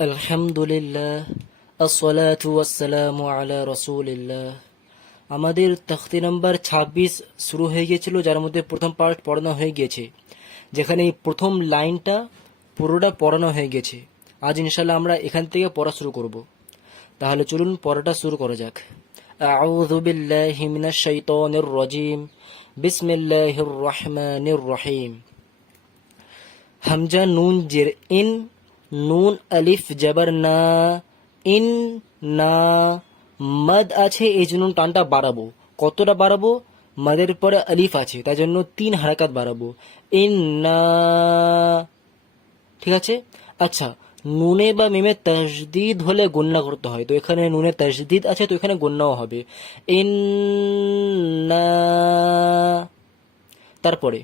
আলহামদুলিল্লাহ, আসসালাতু ওয়াসসালামু আলা রাসূলিল্লাহ। আমাদের তখতি নাম্বার ২৬ শুরু হয়ে গিয়েছিল, যার মধ্যে প্রথম পার্ট পড়ানো হয়ে গিয়েছে, যেখানে এই প্রথম লাইনটা পুরোটা পড়ানো হয়ে গেছে আজ ইনশাল্লাহ আমরা এখান থেকে পড়া শুরু করব। তাহলে চলুন পড়াটা শুরু করা যাক। আউযু বিল্লাহি মিনাশ শাইতানির রাজিম, বিসমিল্লাহির রহমানির রহিম। হামজা নুন জের ইন নুন, আলিফ, জবর, না। ইন, না। মদ আছে, এই জন্য টানটা বাড়াবো। কতটা বাড়াবো? মদের পরে আলিফ আছে তাই জন্য তিন হারাকাত বাড়াবো। ইন, না। ঠিক আছে? আচ্ছা নুনে বা মিমে তসদিদ হলে গণ্যা করতে হয়। তো এখানে নুনে তসদিদ আছে, তো এখানে গণ্যাও হবে। ইন, না। তারপরে,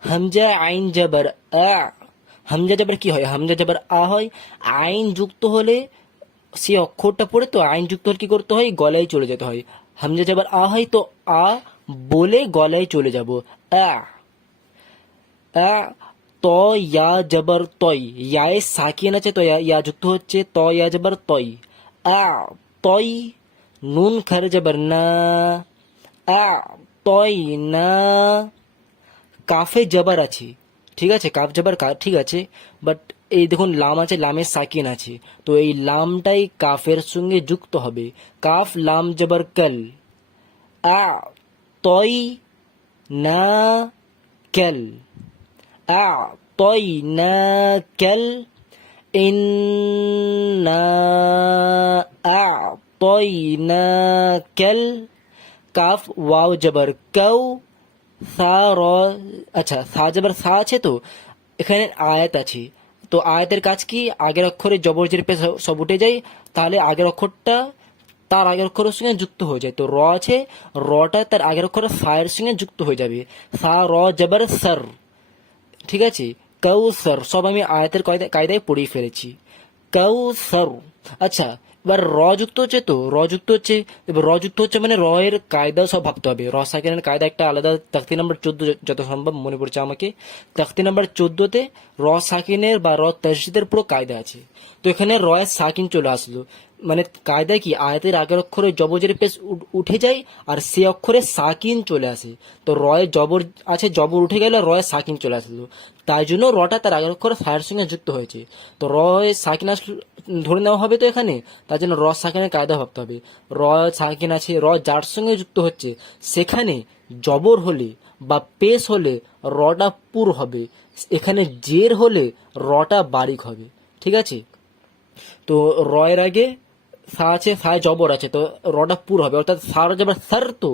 হামজা, আইন, জাবার, আ। হামজা জাবার কি হয়? হামজা জাবার আ হয়, আইন যুক্ত হলে সে অক্ষরটা পড়ে, তো আইন যুক্ত হলে কি করতে হয়? গলায় চলে যেতে হয়। হামজা জাবার আ হয়, তো আ বলে গলায় চলে যাব। আ আ, ত, ইয়া জবর তই ইয়ায় সাকিন আছে, তো ইয়া যুক্ত হচ্ছে ত, ইয়া জবর তই আ তই নুন খারে জবর না। আ তই না। কাফে জবর আছে। ঠিক আছে কাফ জবর কা ঠিক আছে বাট এই দেখুন, লাম আছে, লামের সাকিন আছে, তো এই লামটাই কাফের সঙ্গে যুক্ত হবে। কাফ, লাম, জবর, কল। আ তই না, কেল। আ তই না, কেল। ইন্না, আ তই না, কেল। কাফ, ওয়াও, জবর কৌ সা, র আচ্ছা সা জবর সা আছে তো, এখানে আয়াত আছে। তো আয়াতের কাজ কি? আগের অক্ষরে জবর জের পে সব উঠে যায়, তাহলে আগের অক্ষরটা তার আগের অক্ষরের সঙ্গে যুক্ত হয়ে যায়। তো র আছে, রটা তার আগের অক্ষরের সায়ের সঙ্গে যুক্ত হয়ে যাবে। সা, র, জবর, সর। ঠিক আছে? কৌসর, সব আমি আয়াতের কায়দায় পড়িয়ে ফেলেছি। কৌসর। আচ্ছা এবার র যুক্ত হচ্ছে তো, র যুক্ত হচ্ছে, এবার র যুক্ত হচ্ছে মানে র এর কায়দা সব ভাবতে হবে। র সাকিনের কায়দা একটা আলাদা, তাক্তি নাম্বার চোদ্দ যত সম্ভব মনে পড়ছে আমাকে। তাক্তি নাম্বার চোদ্দতে র সাকিনের বা র তসজিদের পুরো কায়দা আছে। তো এখানে র সাকিন চলে আসলো। মানে কায়দায় কি আয়াতের আগের অক্ষরে জবজের পেশ উঠ- যায় আর সে অক্ষরে সাকিন চলে আসে? তো রয়ে জবর আছে, জবর উঠে গেলে, রয়ে সাকিন চলে আসলো। তাই জন্য রটা তার আগের অক্ষরে ফায়ের সঙ্গে যুক্ত হয়েছে। তো রয়ে সাকিন আস ধরে নেওয়া হবে তো এখানে? তার জন্য র সাকিনের কায়দা ভাবতে হবে। র, সাকিন আছে, র যার সঙ্গে যুক্ত হচ্ছে, সেখানে জবর হলে বা পেশ হলে রটা পুর হবে। এখানে জের হলে রটা বারিক হবে। ঠিক আছে? তো রয়ের আগে সা আছে সায় জবর আছে, তো রটা পুর হবে। অর্থাৎ সার জবর সার তো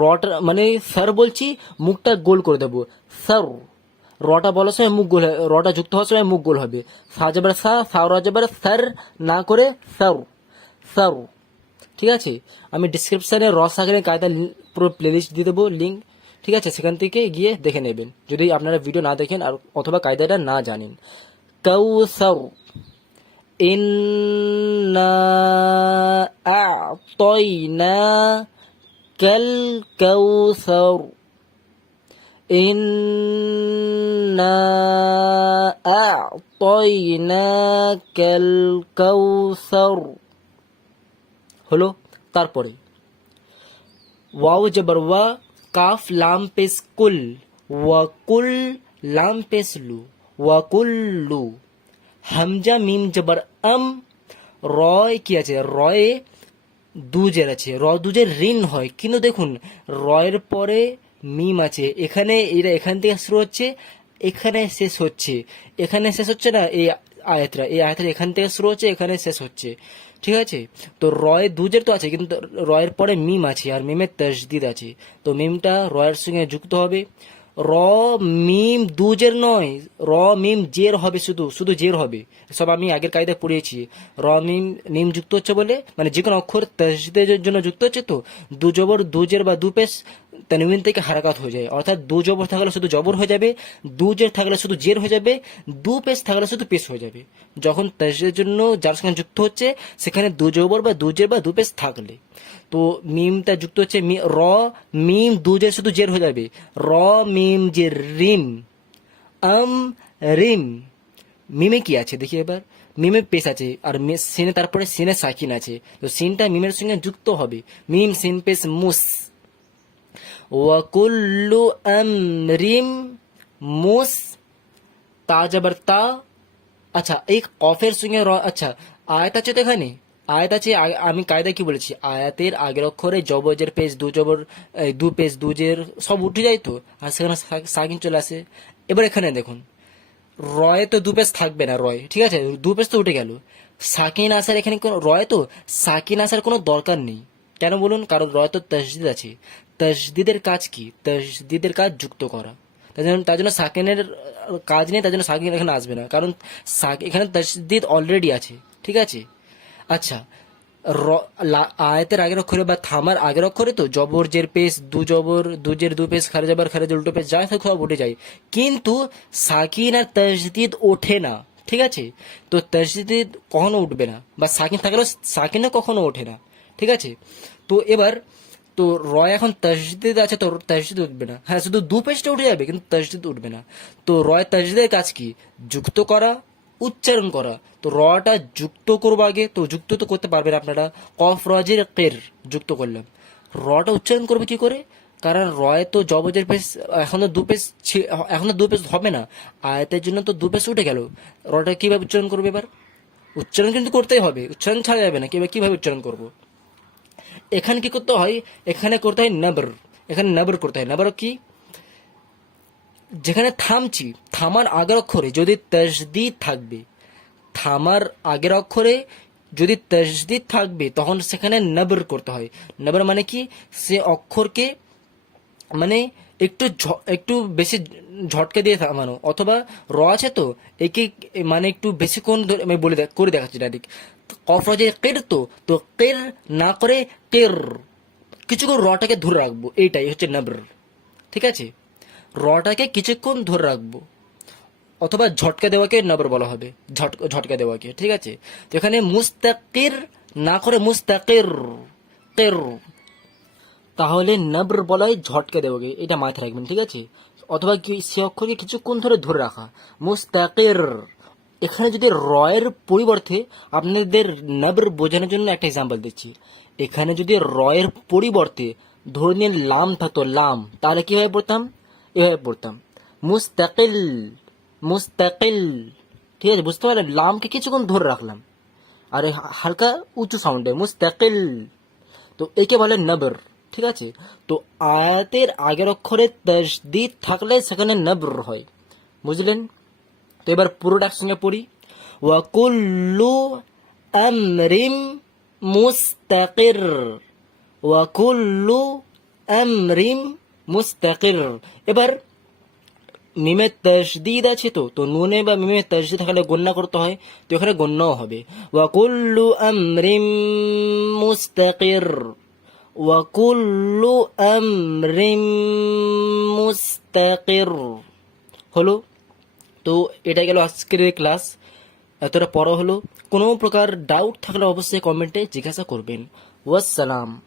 রটা মানে সার বলছি, মুখটা গোল করে দেবো। সার রটা বলার সময় মুখ গোল রটা যুক্ত হওয়ার সময় মুখ গোল হবে। সা জবর সা সাউরা জবর সার, না করে সার সার। ঠিক আছে? আমি ডিসক্রিপশনে রস সাগরের কায়দা পুরো প্লেলিস্ট দিয়ে দেবো লিঙ্ক ঠিক আছে? সেখান থেকে গিয়ে দেখে নেবেন। যদি আপনারা ভিডিও না দেখেন আর অথবা কায়দাটা না জানেন। কৌসার إنا أعطيناك الكوثر إنا أعطيناك الكوثر হলো তারপরে ওয়াও জবর ওয়া কাফ লাম পেস কুল ওয়াকুল লাম পেস লু ওয়াকুল্লু হামজা মিম জবর আম, রয় কি আছে? রয়ে দুজের আছে। র দুজের ঋণ হয়। কিন্তু দেখুন, রয়ের পরে মিম আছে। এখানে এরা এখান থেকে শুরু হচ্ছে, এখানে শেষ হচ্ছে। এখানে শেষ হচ্ছে না, এই আয়াতটা। এই আয়াতটা এখান থেকে শুরু হচ্ছে, এখানে শেষ হচ্ছে। ঠিক আছে? তো রয় দুজের তো আছে, কিন্তু রয়ের পরে মিম আছে, আর মিমের তসদিদ আছে। তো মিমটা রয়ের সঙ্গে যুক্ত হবে। র, মিম, দুজের নয়। র, মিম, জের হবে শুধু শুধু জের হবে। সব আমি আগের কায়দায় পড়িয়েছি। র, মিম নিম যুক্ত হচ্ছে বলে মানে যে কোনো অক্ষর তসদের জন্য যুক্ত হচ্ছে তো দু জবর দুজের বা দু পেশ তানবিন থেকে হারাকাত হয়ে যায়। অর্থাৎ দু জবর থাকলে শুধু জবর হয়ে যাবে, দু জের থাকলে শুধু জের হয়ে যাবে, দু পেশ থাকলে শুধু পেশ হয়ে যাবে। যখন তাজের জন্য যার সঙ্গে যুক্ত হচ্ছে, সেখানে দু জবর বা দু জের বা দু পেশ থাকলে। তো মিমটা যুক্ত হচ্ছে র, মিম, দু জের শুধু জের হয়ে যাবে। র, মিম জের রিম, আম, রিম। মিমে কি আছে? দেখি এবার। মিমে পেশ আছে, আর সিনে তারপরে সিনে সাকিন আছে। তো সিনটা মিমের সঙ্গে যুক্ত হবে। মিম, সিন পেশ মুস। আমরিম মুস তা জবর তা আচ্ছা এই কফের সঙ্গে র আচ্ছা আয়াত আছে তো এখানে? আয়াত আছে আমি কায়দা কি বলেছি? আয়াতের আগের অক্ষরে জবজের পেজ, দু জবর দু পেজ দুজের সব উঠে যায় তো, আর সেখানে সাকিন চলে আসে। এবার এখানে দেখুন, রয়ে তো দু পেজ থাকবে না, রয়, ঠিক আছে? দু পেজ তো উঠে গেল। সাকিন আসার এখানে কোনো রয় তো? সাকিন আসার কোনো দরকার নেই। কেন বলুন? কারণ রয় তো তসদিদ আছে। তসদিদের কাজ কি? তসদিদের কাজ যুক্ত করা। তার জন্য তার জন্য সাকিনের কাজ নেই, তার জন্য সাকিন এখানে আসবে না। কারণ সাক- এখানে তসদিদ অলরেডি আছে, ঠিক আছে? আচ্ছা র- আগের অক্ষরে বা থামার আগের অক্ষরে তো জবর, জের পেস দু জবর, দু জের, দু পেস খারে যাবার খারে উল্টো পেস যা সব সব উঠে যায়। কিন্তু সাকিন আর তসদিদ ওঠে না, ঠিক আছে? তো তসদিদ কখনো উঠবে না, বা সাকিন থাকলেও সাকিনও কখনো ওঠে না, ঠিক আছে? তো এবার তো রয় এখন তসদিদ আছে তো তসদিদ উঠবে না। হ্যাঁ শুধু দু পেজটা উঠে যাবে, কিন্তু তসদিদ উঠবে না। তো রয় তসদিদের কাজ কি? যুক্ত করা, উচ্চারণ করা। তো রটা যুক্ত করব আগে, তো যুক্ত তো করতে পারবেন আপনারা। কফ রজের কের যুক্ত করলাম। রটা উচ্চারণ করবে কি করে? কারণ রয় তো জবজের পেস এখনও দু পেস এখনও দু পেস হবে না। আয়তের জন্য তো দু পেস উঠে গেল। রটা কীভাবে উচ্চারণ করবে এবার? উচ্চারণ কিন্তু করতেই হবে। উচ্চারণ ছাড়া যাবে না। কীভাবে কীভাবে উচ্চারণ করব? এখানে কি করতে হয়? এখানে করতে হয় নবর। এখানে নবর করতে হয়। নবর কি? যেখানে থামছি, থামার আগের অক্ষরে যদি তসদি থাকবে, থামার আগের অক্ষরে যদি তসদিদ থাকবে, তখন সেখানে নবর করতে হয়। নবর মানে কি? সে অক্ষরকে মানে একটু একটু বেশি ঝটকে দিয়ে থামানো। অথবা র আছে তো, একে মানে একটু বেশিক্ষণ ধরে আমি বলে করে দেখাচ্ছি ডাইরেক্ট। কফ যে কের তো তো কের না করে কের। কিছুক্ষণ রটাকে ধরে রাখব, এইটাই হচ্ছে নবর। ঠিক আছে? রটাকে কিছুক্ষণ ধরে রাখব। অথবা ঝটকা দেওয়াকে নবর বলা হবে। ঝট- ঝটকা দেওয়াকে, ঠিক আছে? তো এখানে মুস্তাকির, না করে মুস্তাকির, কের। তাহলে নব্র বলাই ঝটকে দেওয়াকে এটা মাথায় রাখবেন, ঠিক আছে? অথবা কি সে অক্ষরকে কিছুক্ষণ ধরে ধরে রাখা। মুস্তাকির। এখানে যদি রয়ের পরিবর্তে আপনাদের নব্র বোঝানোর জন্য একটা এক্সাম্পল দিচ্ছি। এখানে যদি রয়ের পরিবর্তে ধরে নিন লাম থাকতো, লাম, তাহলে কীভাবে পড়তাম? এভাবে পড়তাম। মুস্তাকিল মুস্তাকিল, ঠিক আছে, বুঝতে পারলেন? লামকে কিছুক্ষণ ধরে রাখলাম। আর, হালকা উঁচু সাউন্ডে মুস্তাকিল। তো একে বলে নবর। ঠিক আছে? তো আয়াতের আগের অক্ষরে তসদিদ থাকলে সেখানে নবর হয়। বুঝলেন? তো এবার পুরোটা একসঙ্গে পড়ি। ওয়াকুল্লু আমরিম মুস্তাকির। ওয়াকুল্লু আমরিম মুস্তাকির। এবার মিমে তসদিদ আছে তো তো নুনে বা মিমে তসদিদ থাকলে গণ্যা করতে হয়, তো এখানে গণ্যাও হবে। ওয়াকুল্লু আমরিম মুস্তাকির। ওয়াকুল্লু আমরিম মুস্তাকির হলো, তো এটা গেল আজকের ক্লাস এতটা পড়া হলো। কোনো প্রকার ডাউট থাকলে অবশ্যই কমেন্টে জিজ্ঞাসা করবেন। ওয়াসসালাম।